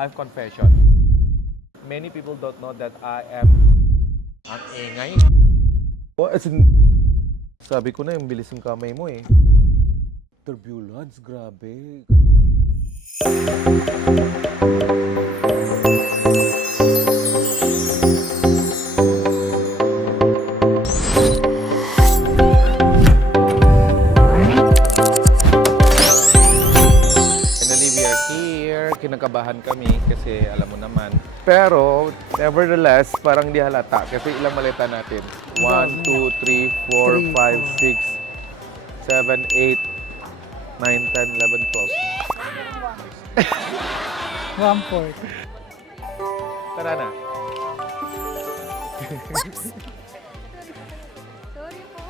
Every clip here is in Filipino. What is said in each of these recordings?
I have confession. Many people don't know that I am ang ingay. Oh, as in, sabi ko na yung bilis ng kamay mo eh. Turbulence, grabe. Kinakabahan kami kasi alam mo naman. Pero, nevertheless, parang di halata kasi ilang malita natin. 1, 2, 3, 4, 5, 6, 7, 8, 9, 10, 11, 12. 1/4. Tara na.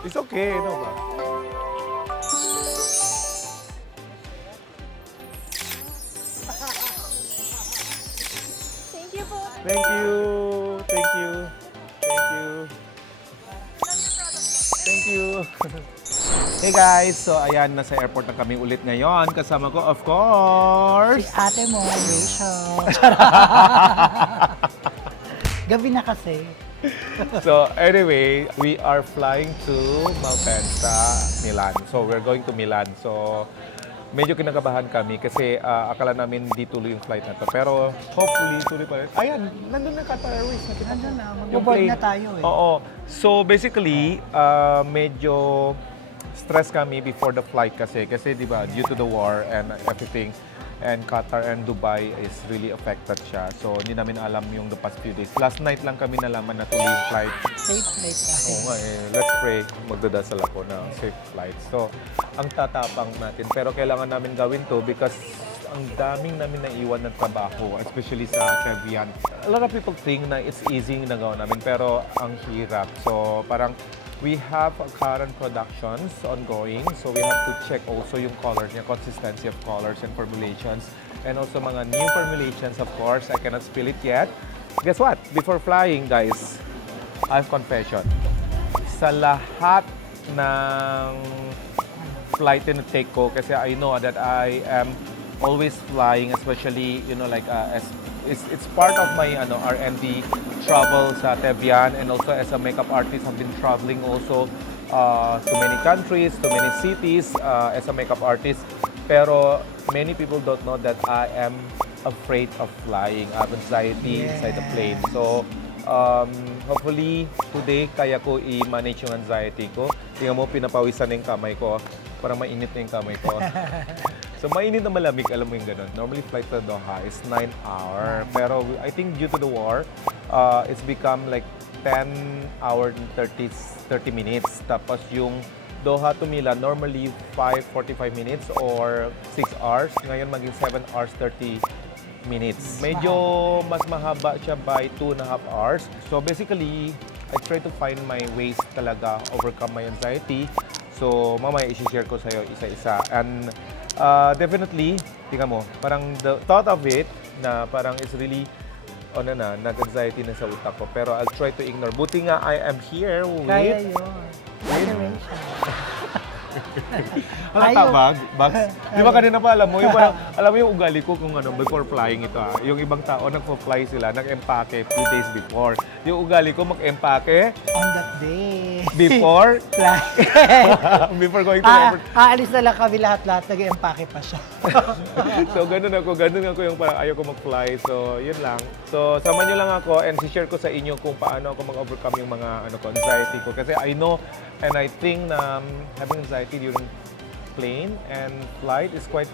It's okay, no ba? Thank you. Thank you. Thank you. Thank you. Hey guys, so ayan, nasa airport na kami ulit ngayon. Kasama ko, of Si course, ate mo, Rachel. Gabi na kasi. So anyway, we are flying to Malpensa, Milan. So we're going to Milan. So medyo kinakabahan kami kasi akala namin di tuloy yung flight na to. Pero hopefully tuloy pa rin. Ayan, nandun na Qatar Airways. Nandun na, Yung mag-board plane. na tayo eh. Oo. So basically, medyo stress kami before the flight kasi di ba due to the war and everything, and Qatar and Dubai is really affected siya. So hindi namin alam yung the past few days. Last night lang kami nalaman na tuloy yung flight. Safe flight tayo. Oo nga eh. Let's pray. Magdadasal ako na safe flight. So, ang tatapang natin. Pero kailangan namin gawin to because ang daming namin naiwan ng trabaho, especially sa Tevian. A lot of people think na it's easy yung nagawa namin, pero ang hirap. So, parang we have current productions ongoing. So, we have to check also yung colors, yung consistency of colors and formulations. And also mga new formulations, of course. I cannot spill it yet. Guess what? Before flying, guys, I have confession. Sa lahat ng flight na take ko, kasi I know that I am always flying, especially, you know, like, it's part of my R&D travel sa Tevian, and also as a makeup artist, I've been traveling also to many countries, to many cities as a makeup artist. Pero many people don't know that I am afraid of flying. I have anxiety inside the plane. So, hopefully, today, kaya ko i-manage yung anxiety ko. Tingnan mo, pinapawisan na yung kamay ko. Parang mainit na yung kamay ko. So, mainit na malamig, alam mo yung ganun. Normally, flight to Doha is 9 hours. Pero I think due to the war, it's become like 10 hours and 30 minutes. Tapos yung Doha to Milan, normally 45 minutes or 6 hours. Ngayon, maging 7 hours 30 minutes. Medyo mas mahaba siya by 2.5 hours. So basically, I try to find my ways talaga overcome my anxiety. So mamaya i-share ko sa'yo isa-isa. And definitely, tingnan mo, parang the thought of it na parang is really nag-anxiety na sa utak ko. Pero I'll try to ignore. Buti nga I am here with... Kaya yun. Halata, Bags? Di ba kanina pa alam mo, yung parang, alam mo yung ugali ko kung before flying ito Yung ibang tao nagpo-fly sila, nag-empake few days before. Yung ugali ko mag-empake On that day. before Fly. before going to airport. Aalis na lang kami lahat-lahat, nag-empake pa siya. So ganun ako yung parang ayaw ko mag-fly. So yun lang. So sama nyo lang ako and share ko sa inyo kung paano ako mag-overcome yung mga anxiety ko. Kasi I know and I think na having anxiety during plane and flight is quite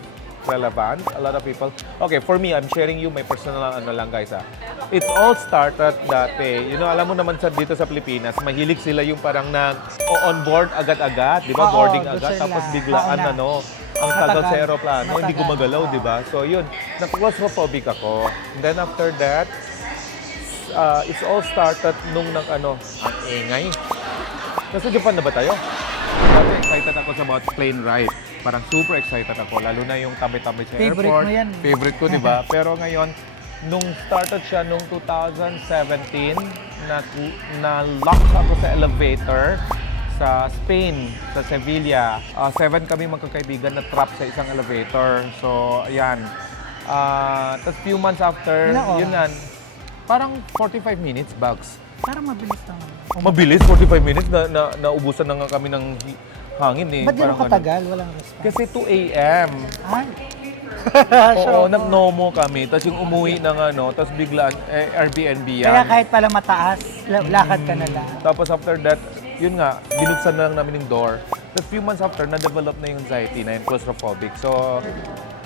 relevant. A lot of people. Okay, for me, I'm sharing you my personal lang guys It's all started dati. You know, alam mo naman dito sa Pilipinas, mahilig sila yung parang on board agad-agad, di ba? Oo, Boarding gusto agad, nila. tapos biglaan Oo ang tagal sa aeroplano, hindi Matagal. gumagalaw, di ba? So yun, na-claustrophobic ako. And then after that, it's all started nung ang ingay. Nasa Japan na ba tayo? Dati excited ako sa about plane ride. Parang super excited ako, lalo na yung tabi-tabi sa Favorite airport. mo yan. Favorite ko, di ba? Pero ngayon, nung started siya nung 2017, na-lock ako sa elevator sa Spain, sa Sevilla. 7 kami magkakaibigan na trap sa isang elevator. So, ayan. Tapos few months after, Ilang oras? yun nga, parang 45 minutes bags. Parang mabilis lang. Mabilis, 45 minutes, naubusan na nga kami ng hangin eh. Ba't gano'n Parang katagal? Walang response. Kasi 2 a.m. Ay. Oo, nag-nomo kami. Tapos yung umuwi ng tapos biglaan, Airbnb yan. Kaya kahit pala mataas, lakad ka na lang. Tapos after that, yun nga, binuksan na lang namin yung door. Tapos few months after, na-develop na yung anxiety na yung claustrophobic. So,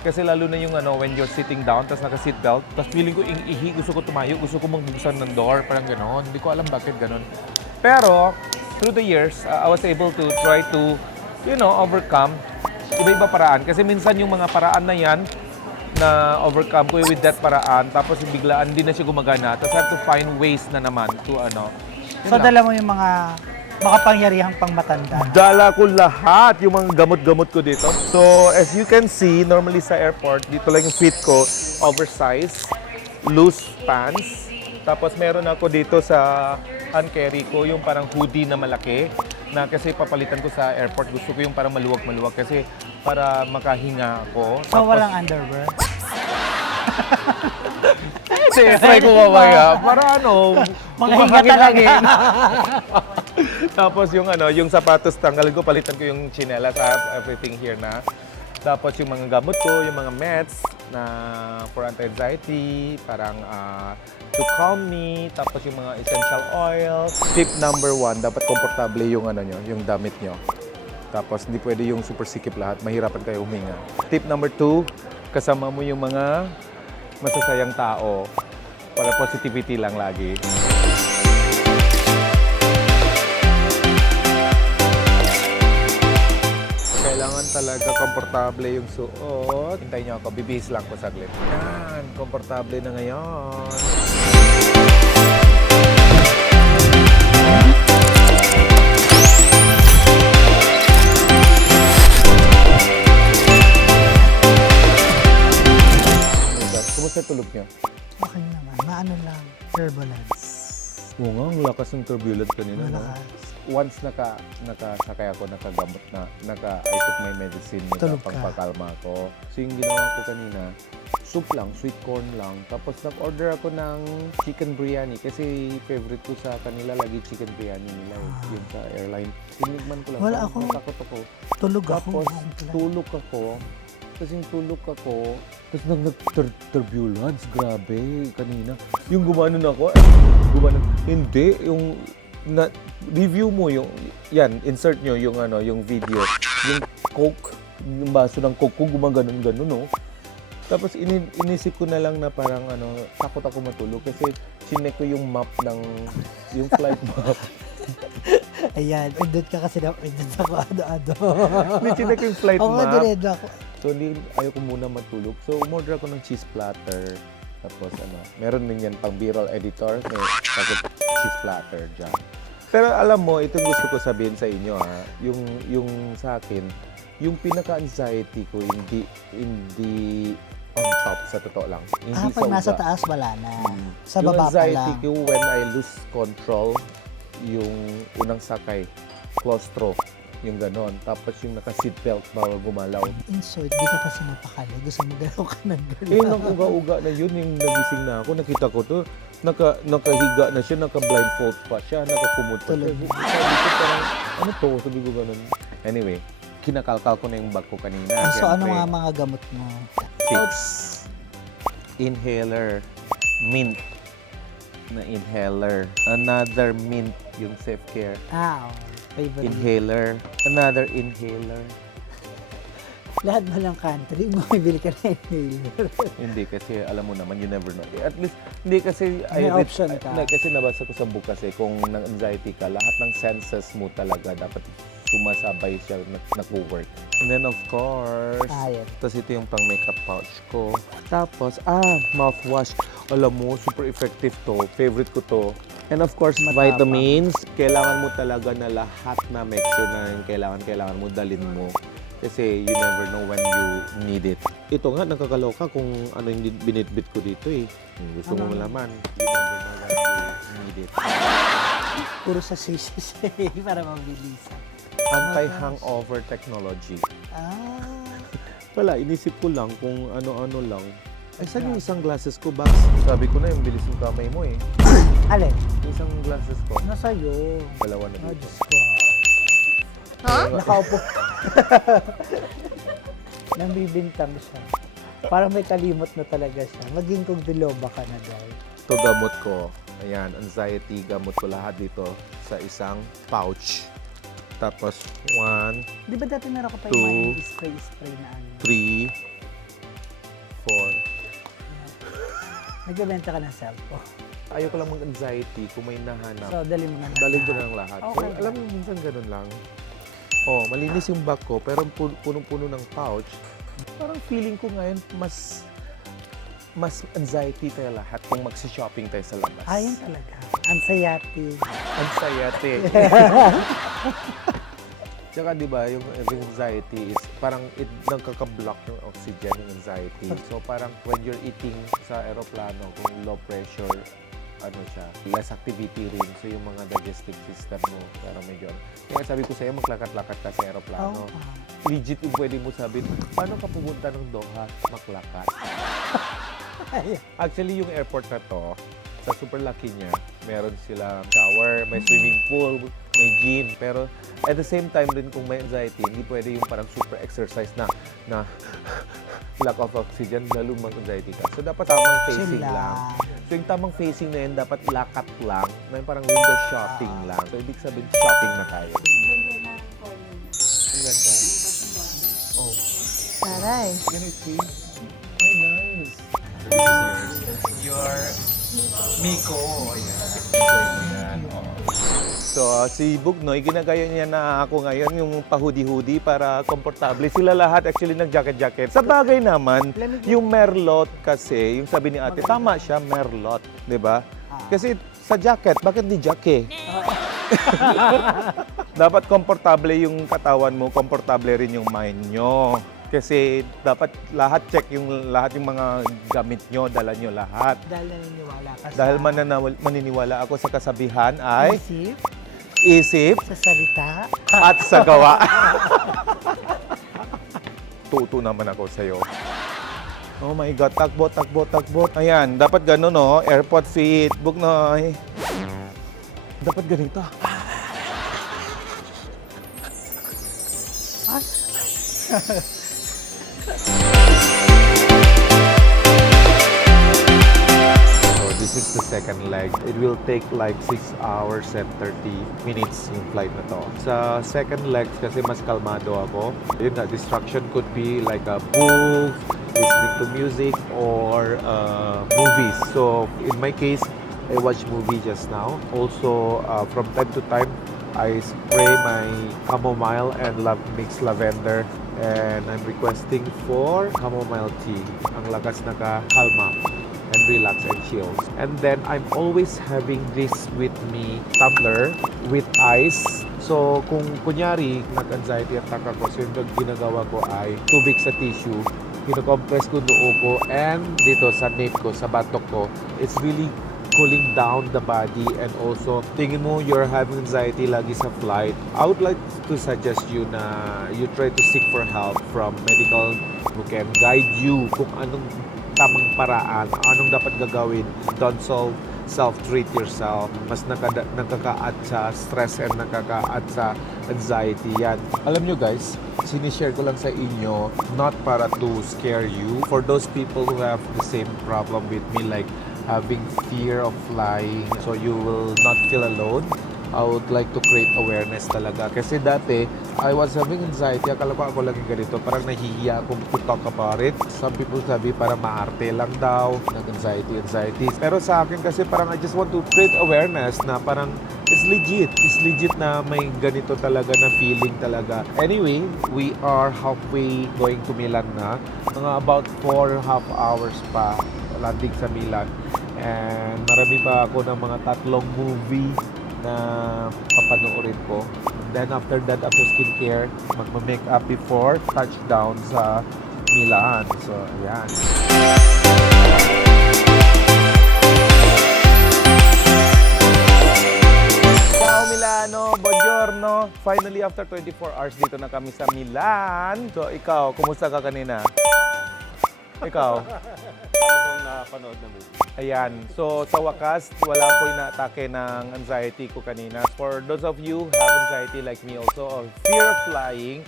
kasi lalo na yung when you're sitting down, tapos naka-seatbelt, tapos feeling ko ihi, gusto ko tumayo, gusto ko magbuksan ng door, parang gano'n. Hindi ko alam bakit gano'n. Pero, through the years, I was able to try to, overcome iba-iba paraan. Kasi minsan yung mga paraan na yan, na overcome ko with that paraan, tapos biglaan hindi na siya gumagana. Tapos I have to find ways na naman to yun So, lang. dala mo yung mga makapangyarihang pangmatanda. Dala ko lahat yung mga gamot-gamot ko dito. So, as you can see, normally sa airport, dito lang yung fit ko, oversized, loose pants. Tapos meron ako dito sa hand carry ko, yung parang hoodie na malaki, na kasi papalitan ko sa airport. Gusto ko yung parang maluwag-maluwag kasi para makahinga ako. So, walang underwear. Try ko mamaya. Para Mga hinga talaga. Tapos yung sapatos, tanggalin ko, palitan ko yung chinelas, I have everything here na. Tapos yung mga gamot ko, yung mga meds na for anti-anxiety, parang to calm me, tapos yung mga essential oils. Tip number 1, dapat komportable yung yung damit nyo. Tapos hindi pwede yung super sikip lahat, mahirapan kayo huminga. Tip number 2, kasama mo yung mga masasayang tao para positivity lang lagi. Kailangan talaga komportable yung suot. Hintayin niyo ako, bibihis lang ko saglit. Yan, komportable na ngayon. Kumusta tulog niyo? Okay naman. Maano lang. Turbulence. Oo nga, ang lakas ng turbulence kanina. No? Malakas. Once nakasakay ako, nakagamot na, I took my medicine, Tulog ka. pangpakalma ko. So yung ginawa ko kanina, soup lang, sweet corn lang. Tapos nag-order ako ng chicken biryani kasi favorite ko sa kanila lagi chicken biryani nila. Yung sa airline. Tinigman ko lang. Wala parang ako. natakot ako. Tulog ako. Tapos tulog ako. Kasi tulog ako, tapos nag-turbulence, grabe, kanina. Yung gumanon ako, hindi, yung review mo yung, yan, insert nyo yung yung video, yung Coke, yung baso ng Coke ko, gumaganon-ganon, no? Tapos inisip ko na lang na parang takot ako matulog kasi chinek ko yung map yung flight map. Ayan. Indot ka kasi na indot ako ano-ano. Hindi, chinek ko yung flight Oo, map. diredo ako. So, ayaw ko muna matulog. So, umorder ako ng cheese platter. Tapos, meron din yan pang B-roll editor. May cheese platter dyan. Pero alam mo, itong gusto ko sabihin sa inyo, yung sa akin, yung pinaka-anxiety ko, hindi on top, sa totoo lang. Hindi Pag sa nasa uga. taas, wala na. Sa Yung baba pa anxiety lang. ko when I lose control, yung unang sakay, claustro, yung ganon. Tapos yung naka-seatbelt, bawal gumalaw. In short, di ka kasi mapakali. Gusto mo galaw ka ng galaw. Eh, nang uga-uga na yun, yung nagising na ako, nakita ko to, nakahiga na siya, naka-blindfold pa siya, nakakumot pa siya. Tulog. Sabi ko parang, ano to? Sabi ko ganun. Anyway, kinakalkal ko na yung bag ko kanina. So, ano Siyempre, nga mga gamot mo? 6. Inhaler. Mint na inhaler. Another mint, yung self-care. Favorite. Inhaler. Another inhaler. Lahat ba ng country, bumibili ka na inhaler? Hindi kasi alam mo naman, you never know. At least, hindi kasi May option ka. Kasi nabasa ko sa book kasi kung nang-anxiety ka, lahat ng senses mo talaga dapat sumasabay siya, nag-work. And then of course, Yes. tapos ito yung pang makeup pouch ko. Tapos, mouthwash. Alam mo, super effective to. Favorite ko to. And of course, Matapang. vitamins. Kailangan mo talaga na lahat na make sure na yung kailangan mo, dalin mo. Kasi you never know when you need it. Ito nga, nakakaloka kung ano yung binitbit ko dito eh. Gusto mo malaman. You never know when you need it. Puro sa sisis para mabilisan. Anti-hangover technology. Ah, Wala, inisip ko lang kung ano-ano lang. Ay, saan yung isang glasses ko, Bax? Sabi ko na yung bilis yung kamay mo eh. Alin? Yung isang glasses ko. Nasa'yo. Dalawa na Ah, dito. Diyos ko. Nakaupo. Nambibintang siya. Parang may kalimot na talaga siya. Maging kung biloba ka na daw. Ito gamot ko. Ayan, anxiety, gamot ko lahat dito sa isang pouch. Tapos, 1, Di ba dati meron ko pa Two. yung mga spray na ano? 3, 4. Nagbebenta ka ng cellphone. Ayoko lang mag-anxiety kung may nahanap. So, dali mo na. Dalhin ko na lang lahat. Okay. So, alam mo, minsan ganun lang. Oh, malinis yung bag ko, pero punong-puno ng pouch. Parang feeling ko ngayon, mas anxiety tayo lahat kung magsi-shopping tayo sa labas. Ayun talaga. Anxiety. Anxiety. Tsaka di ba, yung anxiety is parang nagkaka-block yung oxygen, yung anxiety. So parang when you're eating sa aeroplano, kung low pressure, ano siya, less activity rin. So yung mga digestive system mo, parang medyo, kaya sabi ko sa'yo, maglakat-lakat ka sa aeroplano. Legit yung pwede mo sabihin, paano ka pumunta ng Doha? Maklakat. Actually, yung airport na to, sa super lucky niya, meron silang shower, may swimming pool, may gym. Pero at the same time rin kung may anxiety, hindi pwede yung parang super exercise na lack of oxygen, lalo mag-anxiety ka. So dapat tamang facing lang. So yung tamang facing na yun, dapat lakat lang, na yung parang window shopping lang. So ibig sabihin, shopping na tayo. Ang ganda. Oh, Taray. can I see? Ay, nice. This is your Miko. Ayan. Enjoy mo yan. Oh. So, si Bugnoy, ginagaya niya na ako ngayon yung pa-hoodie-hoodie para komportable. Sila lahat actually nag-jacket-jacket. Sa bagay naman, yung merlot kasi, yung sabi ni ate, tama siya, merlot. Di ba? Kasi sa jacket, bakit di jacket? Dapat komportable yung katawan mo, komportable rin yung mind nyo. Kasi dapat lahat check yung lahat yung mga gamit nyo, dala nyo lahat. Dahil naniniwala ka Dahil maniniwala ako sa kasabihan ay isip, isip sa salita. at sa gawa. Tuto naman ako sa'yo. Oh my God, takbo, takbo, takbo. Ayan, dapat ganun, no? Airport fit, Bugnoy. Dapat ganito. So this is the second leg. It will take like 6 hours and 30 minutes yung flight na to. Sa second leg kasi mas kalmado ako. Yun na, distraction could be like a book, listening to music, or movies. So in my case, I watch movie just now. Also, from time to time, I spray my chamomile and mixed lavender. And I'm requesting for chamomile tea. Ang lakas nakakalma and relax and chill. And then I'm always having this with me, tumbler with ice. So kung kunyari nag-anxiety attack ako, so yung ginagawa ko ay tubig sa tissue, kinocompress ko noo ko and dito sa nape ko, sa batok ko. It's really cooling down the body, and also tingin mo you're having anxiety lagi sa flight, I would like to suggest you na you try to seek for help from medical who can guide you kung anong tamang paraan, anong dapat gagawin. Don't self-treat yourself. Mas nakaka-add sa stress and nakaka-add sa anxiety yan. Alam nyo guys, sinishare ko lang sa inyo, not para to scare you. For those people who have the same problem with me, like having fear of flying, so you will not feel alone. I would like to create awareness talaga. Kasi dati, I was having anxiety. Akala ko ako lang yung ganito. Parang nahihiya akong to talk about it. Some people sabi parang maarte lang daw. Nag-anxiety. Pero sa akin kasi parang I just want to create awareness na parang it's legit. It's legit na may ganito talaga na feeling talaga. Anyway, we are halfway going to Milan na. Mga about 4.5 hours pa landing sa Milan. And marami pa ako ng mga 3 movie na papanoorin ko. And then after that, after skincare, magma-make up before touchdown sa Milan. So, ayan. Ciao Milano! Buongiorno! Finally, after 24 hours, dito na kami sa Milan. So, ikaw, kumusta ka kanina? Ikaw? kung nakapanood na movie. Ayan. So, sa wakas, wala ko inaatake ng anxiety ko kanina. For those of you who have anxiety like me also, or fear of flying,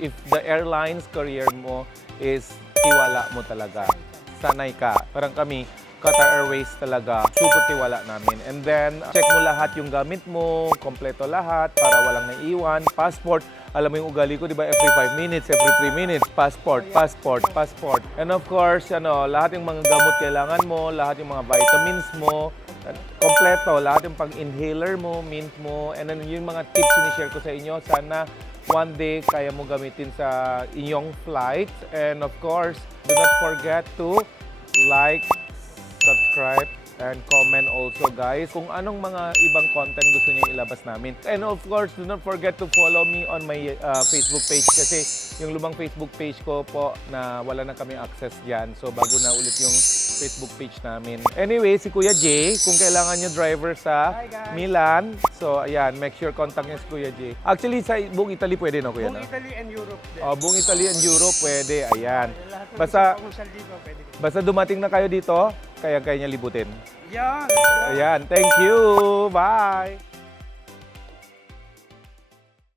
if the airlines career mo is tiwala mo talaga, sanay ka. Parang kami, Qatar Airways talaga, super tiwala namin. And then, check mo lahat yung gamit mo, kompleto lahat, para walang naiwan. Passport, alam mo yung ugali ko, di ba? Every 5 minutes, every 3 minutes, passport. And of course, lahat yung mga gamot kailangan mo, lahat yung mga vitamins mo, kompleto, lahat yung pang-inhaler mo, mint mo, and then yung mga tips sinishare ko sa inyo, sana one day kaya mo gamitin sa inyong flight. And of course, do not forget to like, subscribe, and comment also, guys, kung anong mga ibang content gusto niyo ilabas namin. And of course, do not forget to follow me on my Facebook page kasi yung lumang Facebook page ko po na wala na kami access dyan. So, bago na ulit yung Facebook page namin. Anyway, si Kuya Jay, kung kailangan niyo driver sa Milan, so ayan, make sure contact niyo si Kuya Jay. Actually, sa buong Italy pwede, no, Kuya? Buong Italy and Europe din. Oh, buong Italy and Europe pwede, ayan. Lahat ng Basta- pangusal dito, pwede. Basta dumating na kayo dito, kaya niya libutin. Yan! Ayan, thank you! Bye!